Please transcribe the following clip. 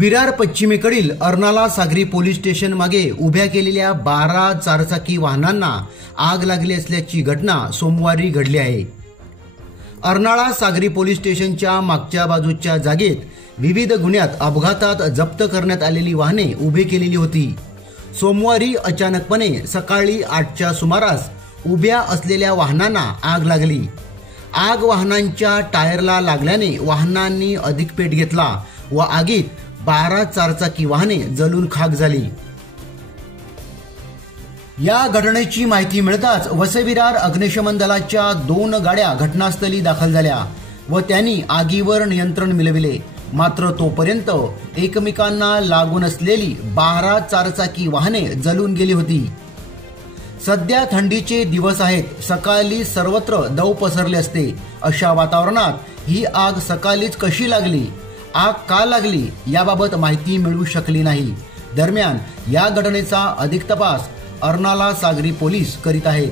विरार पश्चिमेकडील अर्नाळा सागरी police station मागे उभ्या केलेल्या 12 चारचाकी वाहनांना आग लागली असल्याची घटना सोमवारी घडली आहे। अर्नाळा सागरी पोलीस स्टेशनच्या मागच्या बाजूच्या जागेत विविध गुन्ह्यात अपघातात जप्त करण्यात आलेली वाहने उभी केलेली होती। सोमवारी अचानकपणे सकाळी 8च्या सुमारास उभ्या असलेल्या वाहनांना आग लागली। आग वाहनांच्या टायरला लागल्याने वाहनांनी अधिक पेट घेतला व आगीत 12 चारचाकी वाहने जळून खाक झाली। या घटनेची माहिती मिळताच वसई-विरार अग्निशमन दलाच्या 2 गाड्या घटनास्थळी दाखल झाल्या व त्यांनी आगीवर नियंत्रण मिळविले। मात्र तोपर्यंत एकमेकांना लागून असलेली 12 चारचाकी वाहने जळून गेली होती। सध्या थंडीचे दिवस आहेत, सकाळी सर्वत्र दव पसरले असते। अशा वातावरणात ही आग सकाळीच कशी लागली, आग का लागली याबाबत माहिती मिळू शकली नाही। दरम्यान या घटनेचा अधिक तपास अर्नाळा सागरी पोलीस करीत आहेत।